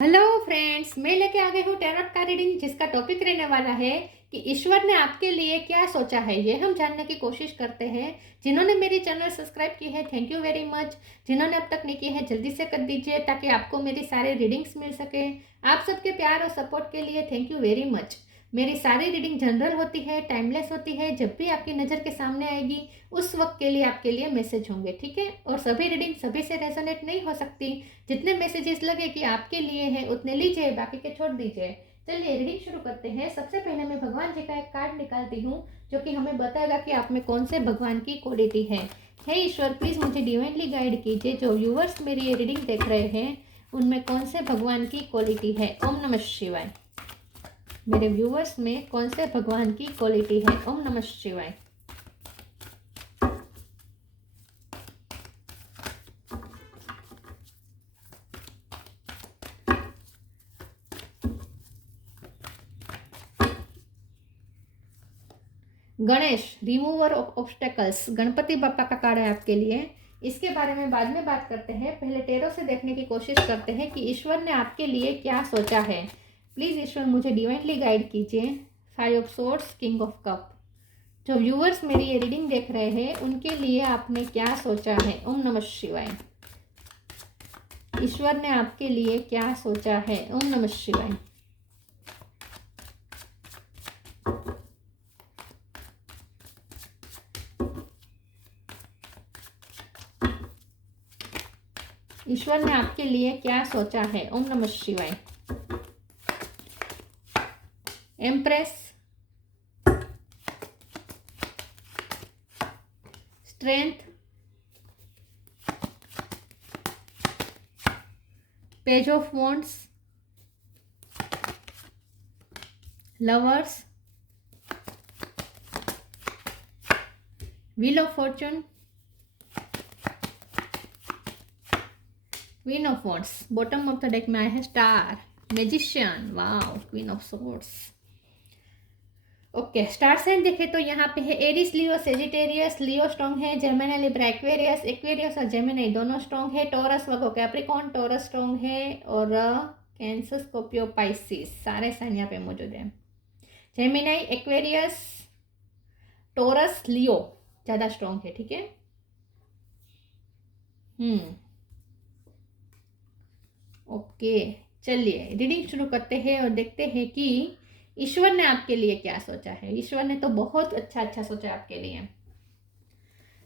Hello friends, मैं लेके आ गई हूँ टैरोट का रीडिंग, जिसका टॉपिक रहने वाला है कि ईश्वर ने आपके लिए क्या सोचा है। ये हम जानने की कोशिश करते हैं। जिन्होंने मेरी चैनल सब्सक्राइब की है, थैंक यू वेरी मच। जिन्होंने अब तक नहीं की है, जल्दी से कर दीजिए ताकि आपको मेरी सारी रीडिंग्स मिल सके। आप सबके प्यार और सपोर्ट के लिए थैंक यू वेरी मच। मेरी सारी रीडिंग जनरल होती है, टाइमलेस होती है। जब भी आपकी नज़र के सामने आएगी उस वक्त के लिए आपके लिए मैसेज होंगे, ठीक है। और सभी रीडिंग सभी से रेजोनेट नहीं हो सकती। जितने मैसेजेस लगे कि आपके लिए है उतने लीजिए, बाकी के छोड़ दीजिए। चलिए रीडिंग शुरू करते हैं। सबसे पहले मैं भगवान जी का एक कार्ड निकालती हूँ जो कि हमें बताएगा कि आप में कौन से भगवान की क्वालिटी है। हे ईश्वर, प्लीज़ मुझे डिवाइनली गाइड कीजिए। जो व्यूअर्स मेरी ये रीडिंग देख रहे हैं उनमें कौन से भगवान की क्वालिटी है। ओम नमः शिवाय। मेरे व्यूअर्स में कौन से भगवान की क्वालिटी है। ओम नमः शिवाय। Ganesh, remover of obstacles. Ganpati Bappa का कार्ड है आपके लिए। इसके बारे में बाद में बात करते हैं। पहले टेरो से देखने की कोशिश करते हैं कि ईश्वर ने आपके लिए क्या सोचा है। प्लीज़ ईश्वर मुझे डिवाइनली गाइड कीजिए। 5 of swords, king of cup. जो व्यूअर्स मेरी ये रीडिंग देख रहे हैं उनके लिए आपने क्या सोचा है। ओम नमः शिवाय। ईश्वर ने आपके लिए क्या सोचा है। ओम नमः शिवाय। ईश्वर ने आपके लिए क्या सोचा है। ओम नमः शिवाय। Empress, strength, page of wands, lovers, wheel of fortune, queen of wands. Bottom of the deck में आया है star, magician, wow, queen of swords. Okay, star sign देखे तो यहाँ पे है Aries, Leo, Sagittarius. Leo strong है, जेमिनी, लिब्रा, एक्वेरियस। एक्वेरियस और जेमिनी दोनों स्ट्रॉन्ग है। Taurus, Virgo, Capricorn, Taurus strong है। और कैंसर, स्कॉर्पियो, पाइसिस, सारे साइन यहाँ पे मौजूद हैं। जेमिनी, एक्वेरियस, टॉरस, लियो ज़्यादा स्ट्रॉन्ग है, ठीक है। ओके, चलिए रीडिंग शुरू करते हैं और देखते हैं कि ईश्वर ने आपके लिए क्या सोचा है। ईश्वर ने तो बहुत अच्छा अच्छा सोचा आपके लिए।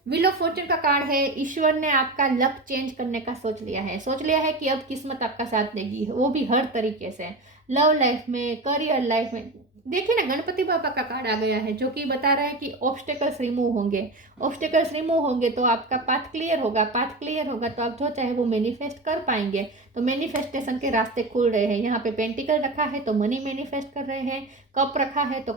व्हील ऑफ फॉर्चून का कार्ड है। ईश्वर ने आपका लक चेंज करने का सोच लिया है। सोच लिया है कि अब किस्मत आपका साथ देगी, वो भी हर तरीके से। लव लाइफ में, करियर लाइफ में। देखिए ना, गणपति बाबा का कार्ड आ गया है जो कि बता रहा है कि ऑब्स्टेकल्स रिमूव होंगे। ऑब्स्टेकल्स रिमूव होंगे तो आपका पाथ क्लियर होगा। पाथ क्लियर होगा तो आप जो चाहे वो मैनिफेस्ट कर पाएंगे। तो मैनिफेस्टेशन के रास्ते खुल रहे हैं। यहाँ पे पेंटिकल रखा है तो मनी मैनिफेस्ट कर रहे हैं। कप रखा है तो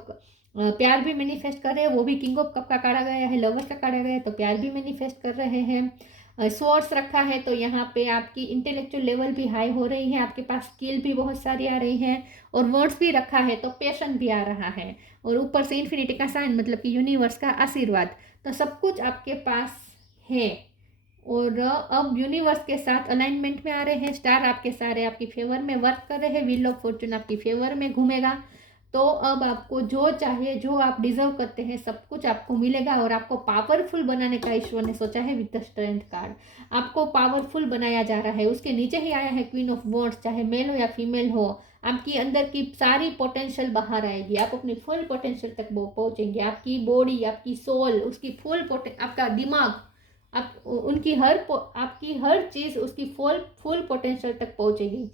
प्यार भी मैनिफेस्ट कर रहे हैं। वो भी किंग ऑफ कप का कार्ड आ गया है, लवर्स का कार्ड आ गया है तो प्यार भी मैनिफेस्ट कर रहे हैं। स्वॉर्ड्स रखा है तो यहाँ पे आपकी इंटेलेक्चुअल लेवल भी हाई हो रही है। आपके पास स्किल भी बहुत सारी आ रही है। और वर्ड्स भी रखा है तो पैशन भी आ रहा है। और ऊपर से इन्फिनिटी का साइन, मतलब कि यूनिवर्स का आशीर्वाद। तो सब कुछ आपके पास है। और अब यूनिवर्स के साथ अलाइनमेंट में आ रहे हैं। स्टार आपके सारे आपकी फेवर में वर्क कर रहे हैं। व्हील ऑफ फॉर्चून आपकी फेवर में घूमेगा। तो अब आपको जो चाहिए, जो आप डिजर्व करते हैं, सब कुछ आपको मिलेगा। और आपको पावरफुल बनाने का ईश्वर ने सोचा है विद द स्ट्रेंथ कार्ड। आपको पावरफुल बनाया जा रहा है। उसके नीचे ही आया है क्वीन ऑफ वॉन्ड्स। चाहे मेल हो या फीमेल हो, आपकी अंदर की सारी पोटेंशियल बाहर आएगी। आप अपनी फुल पोटेंशियल तक पहुंचेंगे। आपकी बॉडी, आपकी सोल, उसकी फुल आपका दिमाग, आप उनकी आपकी हर चीज़ उसकी फुल पोटेंशियल तक पहुंचेगी।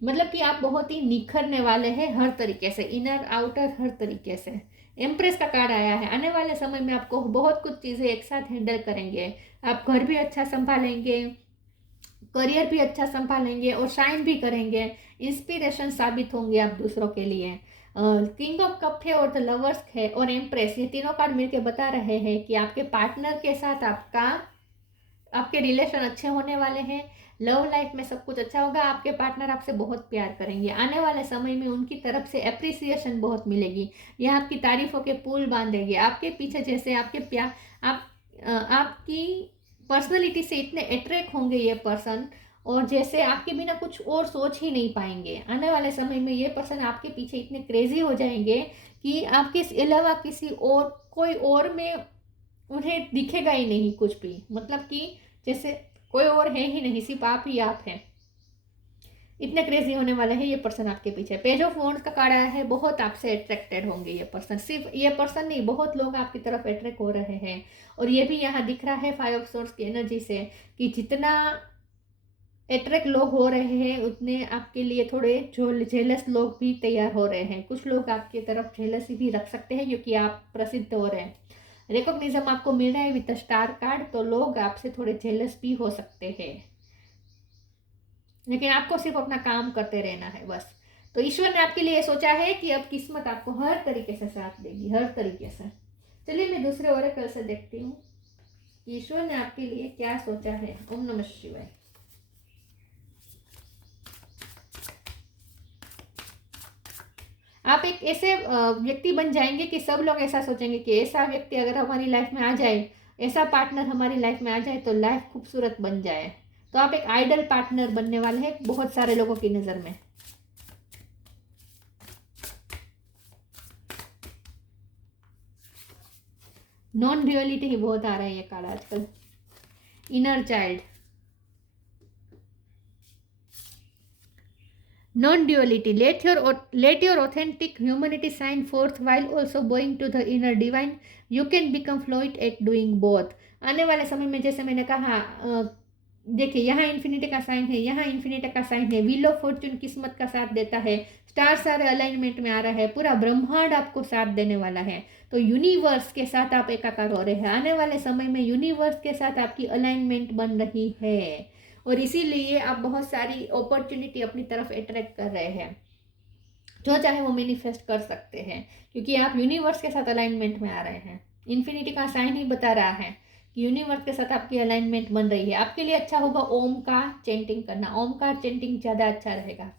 मतलब कि आप बहुत ही निखरने वाले हैं हर तरीके से, इनर आउटर हर तरीके से। एम्प्रेस का कार्ड आया है। आने वाले समय में आपको बहुत कुछ चीज़ें एक साथ हैंडल करेंगे। आप घर भी अच्छा संभालेंगे, करियर भी अच्छा संभालेंगे और शाइन भी करेंगे। इंस्पिरेशन साबित होंगे आप दूसरों के लिए। किंग ऑफ कप है और द लवर्स है और एम्प्रेस, ये तीनों कार्ड मिलके बता रहे हैं कि आपके पार्टनर के साथ आपके रिलेशन अच्छे होने वाले हैं। लव लाइफ में सब कुछ अच्छा होगा। आपके पार्टनर आपसे बहुत प्यार करेंगे। आने वाले समय में उनकी तरफ से अप्रिसिएशन बहुत मिलेगी। यह आपकी तारीफों के पुल बांधेंगे। आपके पीछे जैसे आपके प्यार, आपकी पर्सनैलिटी से इतने अट्रैक्ट होंगे ये पर्सन। और जैसे आपके बिना कुछ और सोच ही नहीं पाएंगे। आने वाले समय में ये पर्सन आपके पीछे इतने क्रेजी हो जाएंगे कि आपके अलावा किसी और कोई और में उन्हें दिखेगा ही नहीं कुछ भी, मतलब कि जैसे कोई और है ही नहीं, सिर्फ आप ही आप हैं। इतने क्रेजी होने वाले हैं ये पर्सन आपके पीछे। पेज ऑफ वॉन्ड्स का कार्ड आया है, बहुत आपसे अट्रैक्टेड होंगे ये पर्सन। सिर्फ ये पर्सन नहीं, बहुत लोग आपकी तरफ अट्रैक्ट हो रहे हैं। और ये भी यहाँ दिख रहा है 5 ऑफ सोर्ड्स की एनर्जी से कि जितना अट्रैक्ट लोग हो रहे हैं उतने आपके लिए थोड़े जो जेलस लोग भी तैयार हो रहे हैं। कुछ लोग आपकी तरफ जेलसी भी रख सकते हैं क्योंकि आप प्रसिद्ध हो रहे हैं। रिकॉग्निज्म आपको मिल रहा है विद स्टार कार्ड, तो लोग आपसे थोड़े जेलस भी हो सकते हैं, लेकिन आपको सिर्फ अपना काम करते रहना है बस। तो ईश्वर ने आपके लिए सोचा है कि अब किस्मत आपको हर तरीके से साथ देगी, हर तरीके से। चलिए मैं दूसरे ओरेकल से देखती हूँ ईश्वर ने आपके लिए क्या सोचा है। ओम नमः शिवाय। आप एक ऐसे व्यक्ति बन जाएंगे कि सब लोग ऐसा सोचेंगे कि ऐसा व्यक्ति अगर हमारी लाइफ में आ जाए, ऐसा पार्टनर हमारी लाइफ में आ जाए तो लाइफ खूबसूरत बन जाए। तो आप एक आइडल पार्टनर बनने वाले हैं बहुत सारे लोगों की नज़र में। नॉन ड्यूअलिटी ही बहुत आ रहा है ये कार्ड आजकल। Inner child, non-duality, let your authentic humanity shine forth while also going to the inner divine. You can become fluid at doing both. आने वाले समय में जैसे मैंने कहा, देखिए यहाँ इन्फिनिटी का साइन है, यहाँ इन्फिनिटी का साइन है, व्हील ऑफ फॉर्च्यून किस्मत का साथ देता है, स्टार सारे अलाइनमेंट में आ रहा है, पूरा ब्रह्मांड आपको साथ देने वाला है। तो यूनिवर्स के साथ आप एकाकार हो रहे हैं। आने वाले समय में यूनिवर्स के साथ आपकी अलाइनमेंट बन रही है और इसीलिए आप बहुत सारी अपॉर्चुनिटी अपनी तरफ अट्रैक्ट कर रहे हैं। जो चाहे वो मैनिफेस्ट कर सकते हैं क्योंकि आप यूनिवर्स के साथ अलाइनमेंट में आ रहे हैं। इन्फिनिटी का साइन ही बता रहा है कि यूनिवर्स के साथ आपकी अलाइनमेंट बन रही है। आपके लिए अच्छा होगा ओम का चेंटिंग करना, ओम का चेंटिंग ज़्यादा अच्छा रहेगा।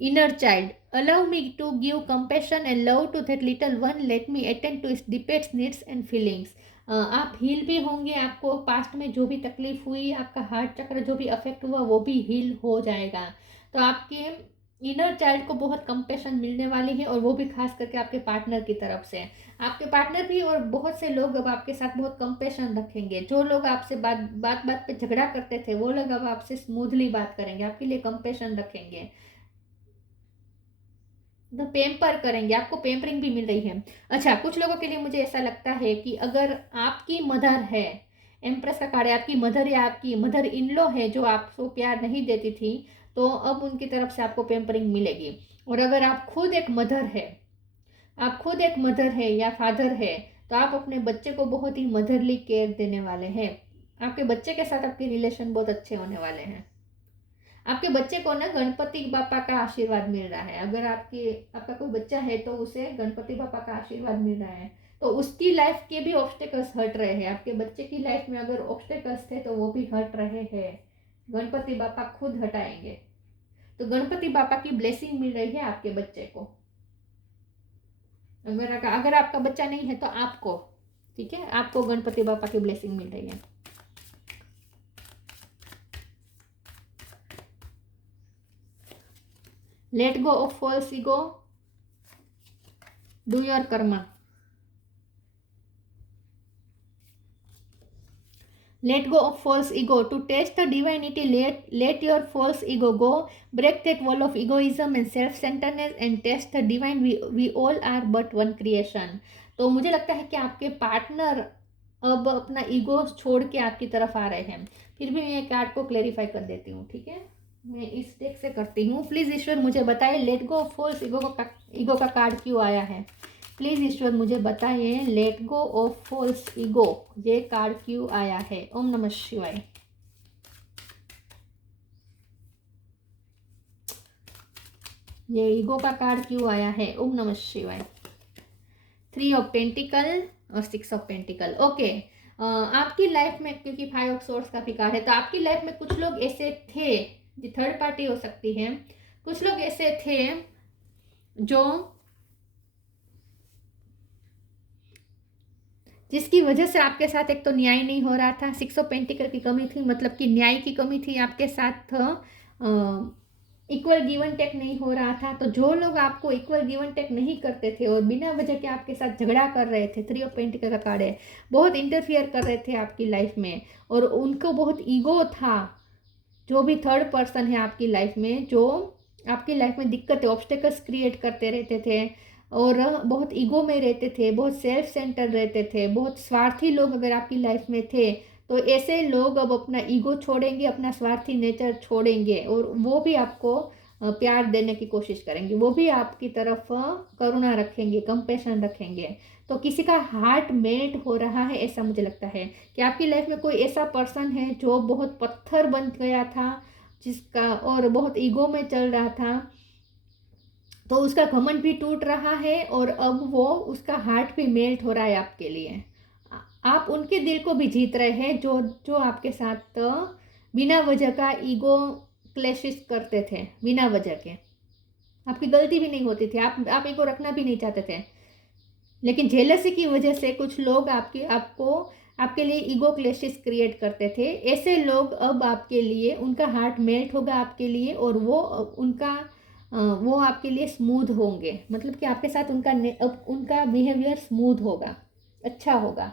Inner child, allow me to give compassion and love to that little one, let me attend to its deepest needs and feelings. आप हील भी होंगे, आपको पास्ट में जो भी तकलीफ हुई, आपका हार्ट चक्र जो भी अफेक्ट हुआ वो भी हील हो जाएगा। तो आपके इनर चाइल्ड को बहुत कंपैशन मिलने वाली है और वो भी खास करके आपके पार्टनर की तरफ से। आपके पार्टनर भी और बहुत से लोग अब आपके साथ बहुत कंपैशन रखेंगे। जो लोग आपसे बात बात पे झगड़ा करते थे वो लोग अब आपसे स्मूथली बात करेंगे, आपके लिए कंपैशन रखेंगे, तो पेम्पर करेंगे, आपको पेम्परिंग भी मिल रही है। अच्छा, कुछ लोगों के लिए मुझे ऐसा लगता है कि अगर आपकी मदर है, एम्प्रेस का कार्ड है, आपकी मदर या आपकी मदर इन लॉ है जो आपको प्यार नहीं देती थी, तो अब उनकी तरफ से आपको पेम्परिंग मिलेगी। और अगर आप खुद एक मदर है, आप खुद एक मदर है या फादर है, तो आप अपने बच्चे को बहुत ही मदरली केयर देने वाले हैं। आपके बच्चे के साथ आपके रिलेशन बहुत अच्छे होने वाले हैं। आपके बच्चे को ना गणपति बापा का आशीर्वाद मिल रहा है। अगर आपका कोई बच्चा है तो उसे गणपति बापा का आशीर्वाद मिल रहा है, तो उसकी लाइफ के भी ऑब्स्टेकल्स हट रहे हैं। आपके बच्चे की लाइफ में अगर ऑब्स्टेकल्स थे तो वो भी हट रहे हैं, गणपति बापा खुद हटाएंगे। तो गणपति बापा की ब्लेसिंग मिल रही है आपके बच्चे को। अगर आपका बच्चा नहीं है तो आपको, ठीक है, आपको गणपति बापा की ब्लेसिंग मिल रही है। Let go of false ego. Do your karma. Let go of false ego. To taste the divinity, let your false ego go. Break that wall of egoism and self-centeredness and taste the divine. We all are but one creation. तो मुझे लगता है कि आपके partner अब अपना ego छोड़ के आपकी तरफ आ रहे हैं। फिर भी मैं कार्ड को क्लेरिफाई कर देती हूँ, ठीक है, मैं इस डेक से करती हूँ। प्लीज़ ईश्वर मुझे बताइए let go of false ego का कार्ड क्यों आया है। प्लीज़ ईश्वर मुझे बताइए let go of false ego ये कार्ड क्यों आया है। ओम नमः शिवाय। ये ईगो का कार्ड क्यों आया है। ओम नमः शिवाय। 3 ऑफ पेंटिकल और 6 ऑफ पेंटिकल। ओके, आपकी लाइफ में क्योंकि 5 ऑफ सोर्स का भी कार्ड है, तो आपकी लाइफ में कुछ लोग ऐसे थे, जो थर्ड पार्टी हो सकती है, कुछ लोग ऐसे थे जो जिसकी वजह से आपके साथ एक तो न्याय नहीं हो रहा था, 6 ऑफ पेंटिकल की कमी थी, मतलब कि न्याय की कमी थी आपके साथ, इक्वल गिवन टेक नहीं हो रहा था। तो जो लोग आपको इक्वल गिवन टेक नहीं करते थे और बिना वजह के आपके साथ झगड़ा कर रहे थे, 3 ऑफ पेंटिकल का कार्ड है, बहुत इंटरफियर कर रहे थे आपकी लाइफ में, और उनको बहुत ईगो था, जो भी थर्ड पर्सन है आपकी लाइफ में, जो आपकी लाइफ में दिक्कतें, ऑब्स्टेकल्स क्रिएट करते रहते थे और बहुत ईगो में रहते थे, बहुत सेल्फ सेंटर रहते थे, बहुत स्वार्थी लोग अगर आपकी लाइफ में थे, तो ऐसे लोग अब अपना ईगो छोड़ेंगे, अपना स्वार्थी नेचर छोड़ेंगे, और वो भी आपको प्यार देने की कोशिश करेंगे, वो भी आपकी तरफ करुणा रखेंगे, कंपेशन रखेंगे। तो किसी का हार्ट मेल्ट हो रहा है, ऐसा मुझे लगता है कि आपकी लाइफ में कोई ऐसा पर्सन है जो बहुत पत्थर बन गया था, जिसका और बहुत ईगो में चल रहा था, तो उसका घमंड भी टूट रहा है और अब वो उसका हार्ट भी मेल्ट हो रहा है आपके लिए। आप उनके दिल को भी जीत रहे हैं जो जो आपके साथ बिना वजह का ईगो क्लैशेस करते थे, बिना वजह के। आपकी गलती भी नहीं होती थी, आप ईगो रखना भी नहीं चाहते थे, लेकिन जेलसी की वजह से कुछ लोग आपके लिए ईगो क्लैशेस क्रिएट करते थे। ऐसे लोग अब आपके लिए, उनका हार्ट मेल्ट होगा आपके लिए, और वो आपके लिए स्मूथ होंगे, मतलब कि आपके साथ अब उनका बिहेवियर स्मूथ होगा, अच्छा होगा।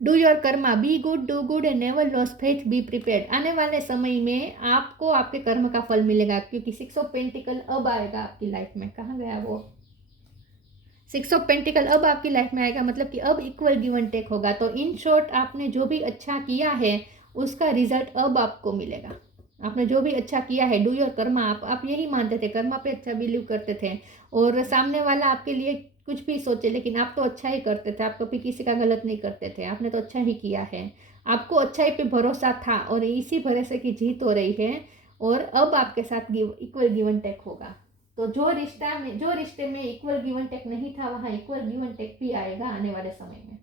Do your Karma, be good, do good and never loss faith, be prepared. आने वाले समय में आपको आपके कर्म का फल मिलेगा, क्योंकि 6 ऑफ पेंटिकल अब आएगा आपकी लाइफ में। कहाँ गया वो 6 ऑफ पेंटिकल? अब आपकी लाइफ में आएगा, मतलब कि अब इक्वल गिव एंड टेक होगा। तो इन शॉर्ट, आपने जो भी अच्छा किया है उसका रिजल्ट अब आपको मिलेगा। आपने जो भी अच्छा किया है, डू योर कर्मा, आप यही मानते थे, कर्मा पे अच्छा बिलीव करते थे, और सामने वाला आपके लिए कुछ भी सोचे, लेकिन आप तो अच्छा ही करते थे, आप कभी किसी का गलत नहीं करते थे, आपने तो अच्छा ही किया है। आपको अच्छाई पे भरोसा था और इसी भरोसे की जीत हो रही है, और अब आपके साथ इक्वल गिव एंड टेक होगा। तो जो रिश्ते में इक्वल गिव एंड टेक नहीं था, वहां इक्वल गिव एंड टेक भी आएगा आने वाले समय में।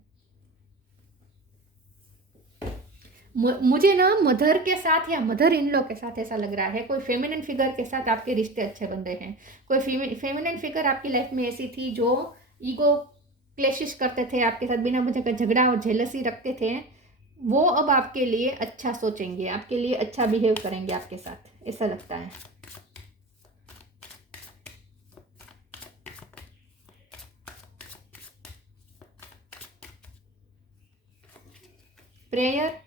मुझे ना मदर के साथ या मदर इन लॉ के साथ ऐसा लग रहा है, कोई फेमिनिन फिगर के साथ आपके रिश्ते अच्छे बन रहे हैं। कोई फेमिनिन फिगर आपकी लाइफ में ऐसी थी जो ईगो क्लेशिश करते थे आपके साथ, बिना वजह का झगड़ा और जेलसी रखते थे, वो अब आपके लिए अच्छा सोचेंगे, आपके लिए अच्छा बिहेव करेंगे आपके साथ, ऐसा लगता है। Prayer,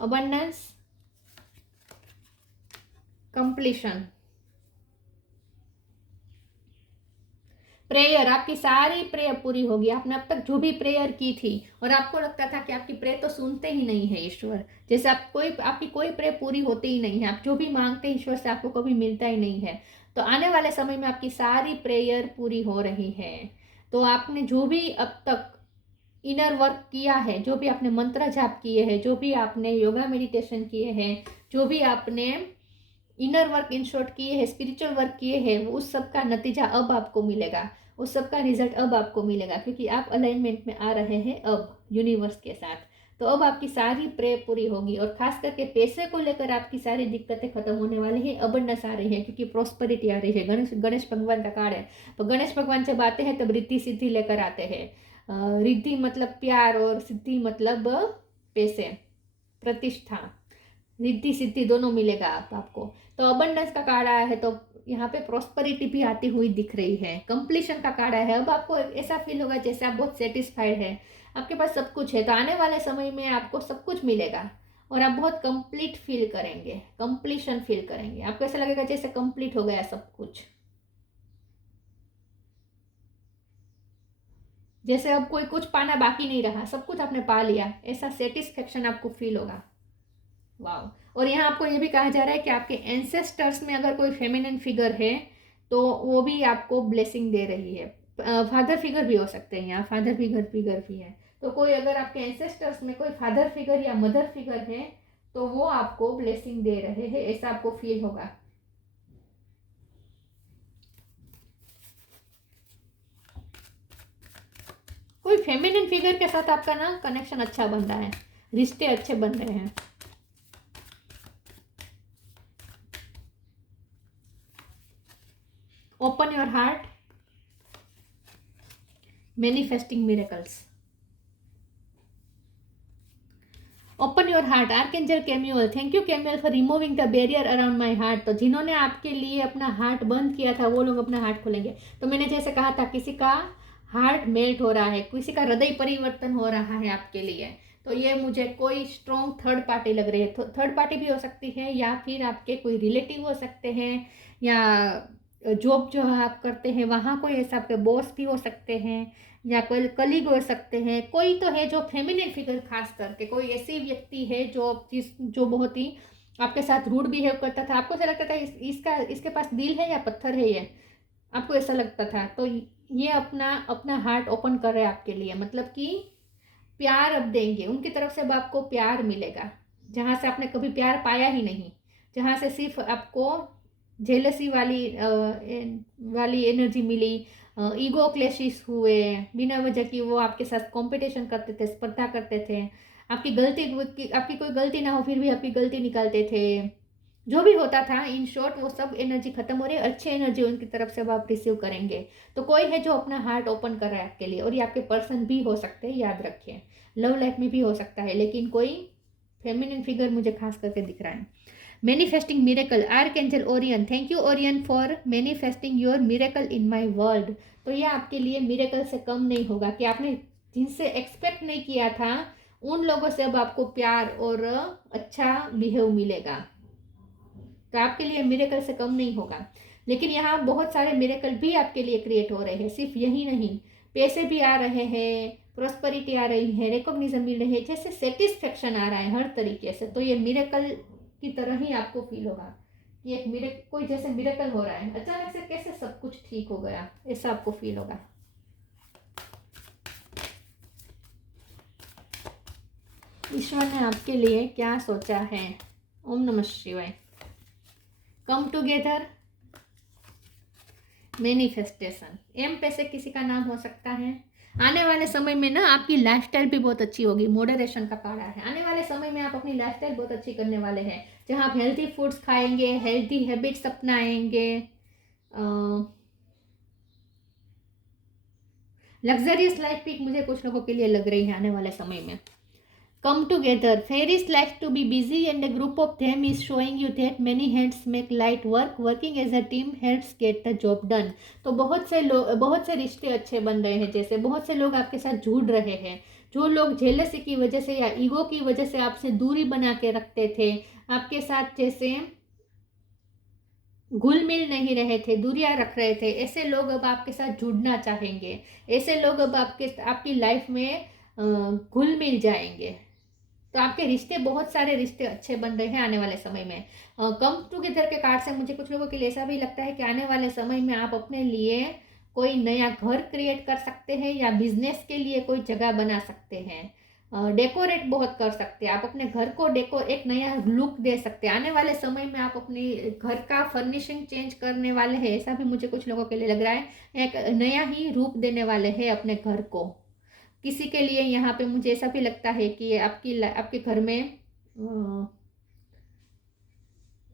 abundance, completion. प्रेयर, आपकी सारी प्रेयर पूरी होगी। आपने अब तक जो भी प्रेयर की थी, और आपको लगता था कि आपकी प्रेयर तो सुनते ही नहीं है ईश्वर, जैसे आपकी कोई प्रेयर पूरी होती ही नहीं है, आप जो भी मांगते हैं ईश्वर से आपको कभी मिलता ही नहीं है। तो आने वाले समय में आपकी सारी प्रेयर पूरी हो रही है। तो आपने जो भी अब तक इनर वर्क किया है, जो भी आपने मंत्र जाप किए हैं, जो भी आपने योगा मेडिटेशन किए हैं, जो भी आपने इनर वर्क इन शॉर्ट किए हैं, स्पिरिचुअल वर्क किए हैं, उस सब का नतीजा अब आपको मिलेगा, उस सब का रिजल्ट अब आपको मिलेगा, क्योंकि आप अलाइनमेंट में आ रहे हैं अब यूनिवर्स के साथ। तो अब आपकी सारी प्रे पूरी होगी, और खास करके पैसे को लेकर आपकी सारी दिक्कतें खत्म होने वाली है, अबंडेंस आ रही है, क्योंकि प्रॉस्पेरिटी आ रही है। गणेश भगवान का कार्ड है, तो गणेश भगवान जब आते हैं तब रिद्धि सिद्धि लेकर आते हैं। रिद्धि मतलब प्यार, और सिद्धि मतलब पैसे, प्रतिष्ठा, रिद्धि सिद्धि दोनों मिलेगा आपको। तो अबंडेंस का कार्ड आया है, तो यहाँ पे प्रॉस्पेरिटी भी आती हुई दिख रही है। कंप्लीशन का कार्ड आया है, अब आपको ऐसा फील होगा जैसे आप बहुत सेटिस्फाइड है, आपके पास सब कुछ है। तो आने वाले समय में आपको सब कुछ मिलेगा, और आप बहुत कंप्लीट फील करेंगे, कंप्लीशन फील करेंगे, आपको ऐसा लगेगा जैसे कंप्लीट हो गया सब कुछ, जैसे अब कोई कुछ पाना बाकी नहीं रहा, सब कुछ आपने पा लिया, ऐसा सेटिस्फेक्शन आपको फील होगा। वाह। और यहाँ आपको ये भी कहा जा रहा है कि आपके एंसेस्टर्स में अगर कोई फेमिनिन फिगर है, तो वो भी आपको ब्लेसिंग दे रही है। फादर फिगर भी हो सकते हैं, यहाँ फादर फिगर भी है। तो कोई अगर आपके एंसेस्टर्स में कोई फादर फिगर या मदर फिगर है, तो वो आपको ब्लेसिंग दे रहे हैं, ऐसा आपको फील होगा। कोई फेमिनिन फिगर के साथ आपका ना कनेक्शन अच्छा बन रहा है, रिश्ते अच्छे बन रहे हैं। Open your heart, manifesting miracles. Open your heart, archangel Chamuel, thank you Chamuel for removing the barrier around my heart. तो जिन्होंने आपके लिए अपना हार्ट बंद किया था वो लोग अपना हार्ट खोलेंगे। तो मैंने जैसे कहा था, किसी का हार्ट मेल्ट हो रहा है, किसी का हृदय परिवर्तन हो रहा है आपके लिए, तो ये मुझे कोई स्ट्रॉन्ग थर्ड पार्टी लग रही है। थर्ड पार्टी भी हो सकती है, या फिर आपके कोई रिलेटिव हो सकते हैं, या जॉब जो आप करते हैं वहाँ कोई ऐसा आपके बॉस भी हो सकते हैं, या कोई कलीग हो सकते हैं। कोई तो है जो फेमिनिन फिगर, खास करके कोई ऐसी व्यक्ति है जो बहुत ही आपके साथ रूड बिहेव करता था। आपको ऐसा लगता था इसके पास दिल है या पत्थर है, ये आपको ऐसा लगता था। तो ये अपना अपना हार्ट ओपन कर रहे हैं आपके लिए, मतलब कि प्यार अब देंगे, उनकी तरफ से अब आपको प्यार मिलेगा जहाँ से आपने कभी प्यार पाया ही नहीं, जहाँ से सिर्फ आपको जेलसी वाली एनर्जी मिली, ईगो क्लैशेस हुए बिना वजह की, वो आपके साथ कंपटीशन करते थे, स्पर्धा करते थे, आपकी कोई गलती ना हो फिर भी आपकी गलती निकालते थे, जो भी होता था। इन शॉर्ट वो सब एनर्जी खत्म हो रही है, अच्छी एनर्जी उनकी तरफ से अब आप रिसीव करेंगे। तो कोई है जो अपना हार्ट ओपन कर रहा है आपके लिए, और ये आपके पर्सन भी हो सकते हैं, याद रखिए। लव लाइफ में भी हो सकता है, लेकिन कोई फेमिनिन फिगर मुझे खास करके दिख रहा है। Manifesting miracle, archangel Orion, thank you Orion for manifesting your miracle in my world. तो ये आपके लिए मिरेकल से कम नहीं होगा कि आपने जिनसे एक्सपेक्ट नहीं किया था उन लोगों से अब आपको प्यार और अच्छा बिहेव मिलेगा। तो आपके लिए मिरेकल से कम नहीं होगा। लेकिन यहाँ बहुत सारे मिरेकल भी आपके लिए क्रिएट हो रहे हैं, सिर्फ यही नहीं, पैसे भी आ रहे हैं, प्रॉस्पेरिटी आ रही है, रिकॉग्निशन मिल रही है, जैसे सेटिस्फेक्शन आ रहा है हर तरीके से। तो ये मिरेकल की तरह ही आपको फील होगा कि एक कोई जैसे मिरेकल हो रहा है, अचानक से कैसे सब कुछ ठीक हो गया, ऐसा आपको फील होगा। ईश्वर ने आपके लिए क्या सोचा है? ओम नमः शिवाय। कम टुगेदर, मैनिफेस्टेशन, एम पे से किसी का नाम हो सकता है। आने वाले समय में ना आपकी लाइफस्टाइल भी बहुत अच्छी होगी, मॉडरेशन का पारा है। आने वाले समय में आप अपनी लाइफस्टाइल बहुत अच्छी करने वाले हैं, जहां आप हेल्थी फूड्स खाएंगे, हेल्थी हैबिट्स अपनाएंगे, लग्जरियस लाइफ भी मुझे कुछ लोगों के लिए लग रही है आने वाले समय में। Come together. Fairies like to be busy and a group of them is showing you that many hands make light work. Working as a team helps get the job done. तो बहुत से रिश्ते अच्छे बन रहे हैं, जैसे बहुत से लोग आपके साथ जुड़ रहे हैं। जो लोग जेलसी की वजह से या ईगो की वजह से आपसे दूरी बना के रखते थे, आपके साथ जैसे घुल मिल नहीं रहे थे, दूरियां रख रहे थे, ऐसे लोग अब आपके साथ जुड़ना चाहेंगे। ऐसे लोग अब आपकी लाइफ में घुल मिल जाएंगे। तो आपके रिश्ते, बहुत सारे रिश्ते अच्छे बन रहे हैं आने वाले समय में। कम टुगेदर के कार्ड से मुझे कुछ लोगों के लिए ऐसा भी लगता है कि आने वाले समय में आप अपने लिए कोई नया घर क्रिएट कर सकते हैं, या बिजनेस के लिए कोई जगह बना सकते हैं, डेकोरेट बहुत कर सकते हैं, आप अपने घर को एक नया लुक दे सकते हैं। आने वाले समय में आप अपने घर का फर्निशिंग चेंज करने वाले हैं, ऐसा भी मुझे कुछ लोगों के लिए लग रहा है। एक नया ही रूप देने वाले हैं अपने घर को। किसी के लिए यहाँ पे मुझे ऐसा भी लगता है कि आपके घर में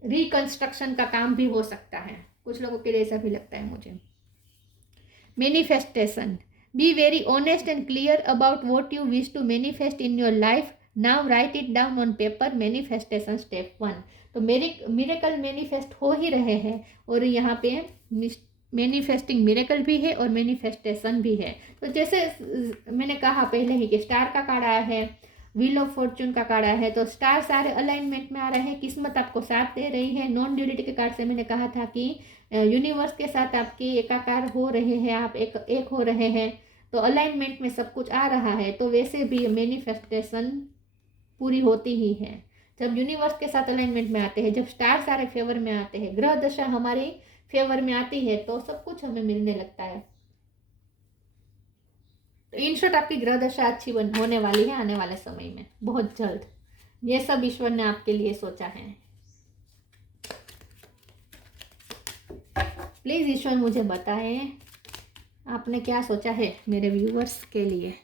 रिकंस्ट्रक्शन का काम भी हो सकता है, कुछ लोगों के लिए ऐसा भी लगता है मुझे। Manifestation, be very honest and clear about what you wish to manifest in your life. Now write it down on paper. Manifestation step 1। तो मिरेकल मैनिफेस्ट हो ही रहे हैं, और यहाँ पे मैनिफेस्टिंग मिरेकल भी है और मैनिफेस्टेशन भी है। तो जैसे मैंने कहा पहले ही कि स्टार का कार्ड आया है, व्हील ऑफ फॉर्चून का कार्ड आया है, तो स्टार सारे अलाइनमेंट में आ रहे हैं, किस्मत आपको साथ दे रही है। नॉन ड्यूलिटी के कार्ड से मैंने कहा था कि यूनिवर्स के साथ आपकी एकाकार हो रहे हैं, आप एक हो रहे हैं, तो अलाइनमेंट में सब कुछ आ रहा है। तो वैसे भी मैनिफेस्टेशन पूरी होती ही है जब यूनिवर्स के साथ अलाइनमेंट में आते हैं, जब स्टार सारे फेवर में आते हैं, ग्रह दशा हमारी फेवर में आती है, तो सब कुछ हमें मिलने लगता है। तो इन शॉर्ट आपकी ग्रह दशा अच्छी होने वाली है आने वाले समय में, बहुत जल्द। ये सब ईश्वर ने आपके लिए सोचा है। प्लीज ईश्वर मुझे बताएं आपने क्या सोचा है मेरे व्यूवर्स के लिए।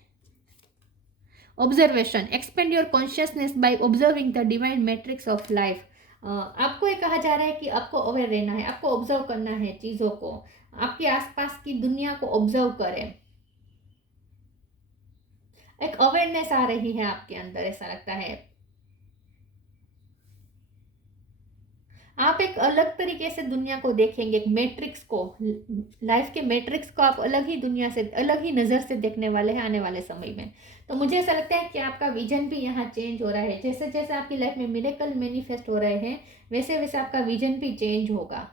Observation, expand your consciousness by observing the divine matrix of life. आपको ये कहा जा रहा है कि आपको अवेयर रहना है, आपको ऑब्जर्व करना है चीज़ों को, आपके आसपास की दुनिया को ऑब्जर्व करें। एक अवेयरनेस आ रही है आपके अंदर, ऐसा लगता है। आप एक अलग तरीके से दुनिया को देखेंगे, एक मैट्रिक्स को, लाइफ के मैट्रिक्स को आप अलग ही दुनिया से, अलग ही नज़र से देखने वाले हैं आने वाले समय में। तो मुझे ऐसा लगता है कि आपका विजन भी यहाँ चेंज हो रहा है। जैसे जैसे आपकी लाइफ में मिरेकल मैनिफेस्ट हो रहे हैं, वैसे वैसे आपका विजन भी चेंज होगा।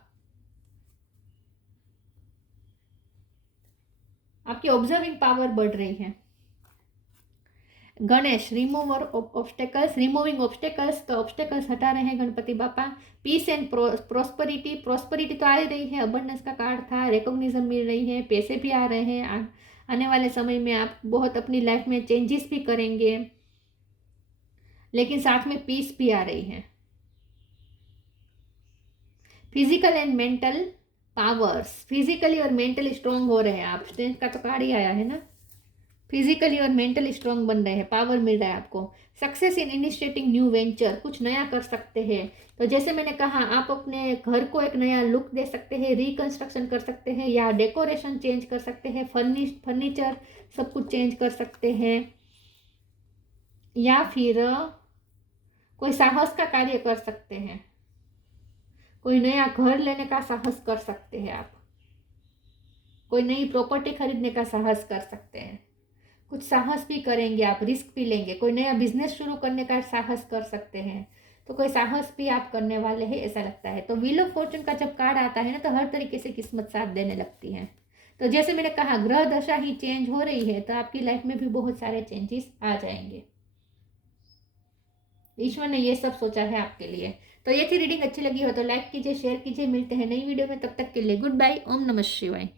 आपकी ऑब्जर्विंग पावर बढ़ रही है। Ganesh, remover obstacles, removing obstacles, तो ऑब्स्टेकल्स हटा रहे हैं गणपति बापा। पीस एंड प्रोस्परिटी, प्रोस्परिटी तो आ ही रही है, अबंडेंस का कार्ड था, रिकॉग्निशन मिल रही है, पैसे भी आ रहे हैं। आने वाले समय में आप बहुत अपनी लाइफ में चेंजेस भी करेंगे, लेकिन साथ में पीस भी आ रही है। Physical and mental powers, physically और मेंटली स्ट्रांग हो रहे हैं आप। स्ट्रेंथ का तो कार्ड ही आया है ना। फिजिकली और मेंटली स्ट्रांग बन रहे हैं, पावर मिल रहा है आपको। Success in initiating new venture, कुछ नया कर सकते हैं। तो जैसे मैंने कहा, आप अपने घर को एक नया लुक दे सकते हैं, रिकंस्ट्रक्शन कर सकते हैं, या डेकोरेशन चेंज कर सकते हैं, फर्नीचर सब कुछ चेंज कर सकते हैं, या फिर कोई साहस का कार्य कर सकते हैं, कोई नया घर लेने का साहस कर सकते हैं आप, कोई नई प्रॉपर्टी खरीदने का साहस कर सकते हैं, कुछ साहस भी करेंगे आप, रिस्क भी लेंगे, कोई नया बिजनेस शुरू करने का साहस कर सकते हैं। तो कोई साहस भी आप करने वाले हैं, ऐसा लगता है। तो व्हील ऑफ फॉर्चून का जब कार्ड आता है ना, तो हर तरीके से किस्मत साथ देने लगती है। तो जैसे मैंने कहा, ग्रह दशा ही चेंज हो रही है, तो आपकी लाइफ में भी बहुत सारे चेंजेस आ जाएंगे। ईश्वर ने ये सब सोचा है आपके लिए। तो ये थी रीडिंग। अच्छी लगी हो तो लाइक कीजिए, शेयर कीजिए। मिलते हैं नई वीडियो में, तब तक के लिए गुड बाय। ओम नमः शिवाय।